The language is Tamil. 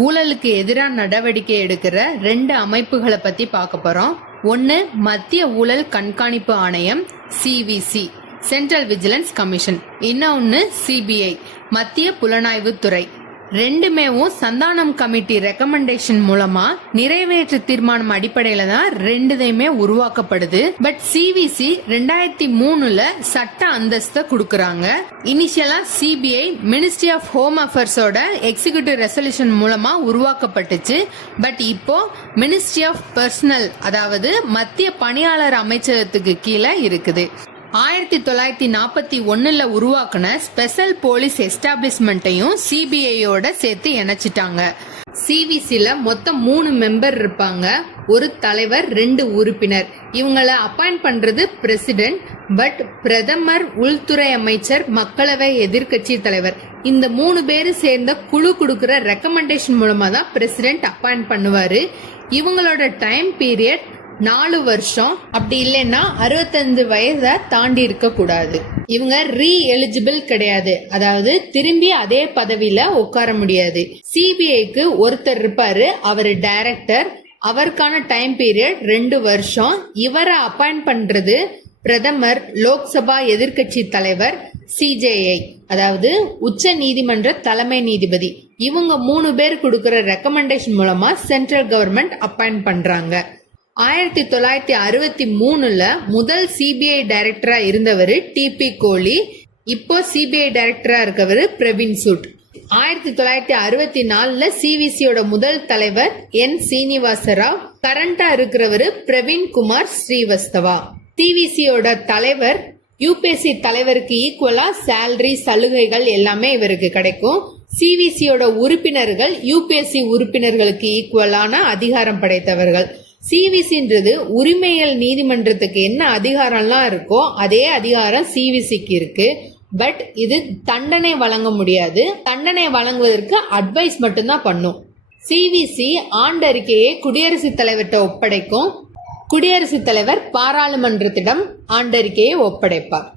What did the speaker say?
ஊழலுக்கு எதிரான நடவடிக்கை எடுக்கிற 2 அமைப்புகளை பத்தி பார்க்க போறோம். ஒன்னு மத்திய ஊழல் கண்காணிப்பு ஆணையம் CVC சென்ட்ரல் விஜிலன்ஸ் கமிஷன், இன்னொன்னு CBI மத்திய புலனாய்வு துறை. ரெண்டுமேவும் சந்தானம் கமிட்டி ரெக்கமெண்டேஷன் மூலமா நிறைவேற்று தீர்மானம் அடிப்படையில தான் ரெண்டுதையுமே உருவாக்கப்படுது. பட் CVC 2003ல சட்ட அந்தஸ்தை கொடுக்கறாங்க. இனிஷியலா CBI மினிஸ்ட்ரி ஆஃப் ஹோம் அஃபேர்ஸோட எக்ஸிகியூட்டிவ் ரெசல்யூஷன் மூலமா உருவாக்கப்பட்டுச்சு. பட் இப்போ மினிஸ்ட்ரி ஆஃப் பர்சனல், அதாவது மத்திய பணியாளர் அமைச்சகத்துக்கு கீழே இருக்குது. 1941ல உருவாக்குன ஸ்பெஷல் போலீஸ் எஸ்டாப்ளிஷ்மெண்ட்டையும் CBIயோட சேர்த்து இணைச்சிட்டாங்க. CVCல மொத்தம் 3 மெம்பர் இருப்பாங்க. ஒரு தலைவர், 2 உறுப்பினர். இவங்களை அப்பாயிண்ட் பண்றது பிரசிடென்ட். பட் பிரதமர், உள்துறை அமைச்சர், மக்களவை எதிர்கட்சி தலைவர், இந்த 3 பேரு சேர்ந்த குழு கொடுக்கிற ரெக்கமெண்டேஷன் மூலமா தான் பிரசிடென்ட் அப்பாயிண்ட் பண்ணுவாரு. இவங்களோட டைம் பீரியட் 4 வருஷம். அப்படி இல்லைன்னா 65 வயதை தாண்டி இருக்க கூடாது. இவங்க எலிஜிபிள் கிடையாது, அதாவது திரும்பி அதே பதவியில உட்கார முடியாது. CBIக்கு ஒருத்தர் இருப்பாரு, அவரு டைரக்டர். அவருக்கான டைம் பீரியட் 2 வருஷம். இவரை அப்பாயிண்ட் பண்றது பிரதமர், லோக்சபா எதிர்கட்சி தலைவர், CJI அதாவது உச்ச நீதிமன்ற தலைமை நீதிபதி. இவங்க 3 பேர் கொடுக்கிற ரெக்கமெண்டேஷன் மூலமா சென்ட்ரல் கவர்மெண்ட் அப்பாயிண்ட் பண்றாங்க. 1963ல முதல் CBI டைரக்டரா இருந்தவர் TP கோலி. இப்போ CBI டைரக்டரா இருக்கவர் பிரவீன் சூட். 1964ல CVCயோட முதல் தலைவர் N சீனிவாசராவ். கரண்டா இருக்கிறவரு பிரவீன் குமார் ஸ்ரீவஸ்தவா. CVCயோட தலைவர் UPSC தலைவருக்கு ஈக்குவலா சேலரி, சலுகைகள் எல்லாமே இவருக்கு கிடைக்கும். CVCயோட உறுப்பினர்கள் UPSC உறுப்பினர்களுக்கு ஈக்குவலான அதிகாரம் படைத்தவர்கள். CVCன்றது உரிமையல் நீதிமன்றத்துக்கு என்ன அதிகாரம்லாம் இருக்கோ அதே அதிகாரம் CVCக்கு இருக்கு. பட் இது தண்டனை வழங்க முடியாது. தண்டனை வழங்குவதற்கு அட்வைஸ் மட்டும்தான் பண்ணும். CVC ஆண்டறிக்கையை குடியரசுத் தலைவர்கிட்ட ஒப்படைக்கும். குடியரசுத் தலைவர் பாராளுமன்றத்திடம் ஆண்டறிக்கையை ஒப்படைப்பார்.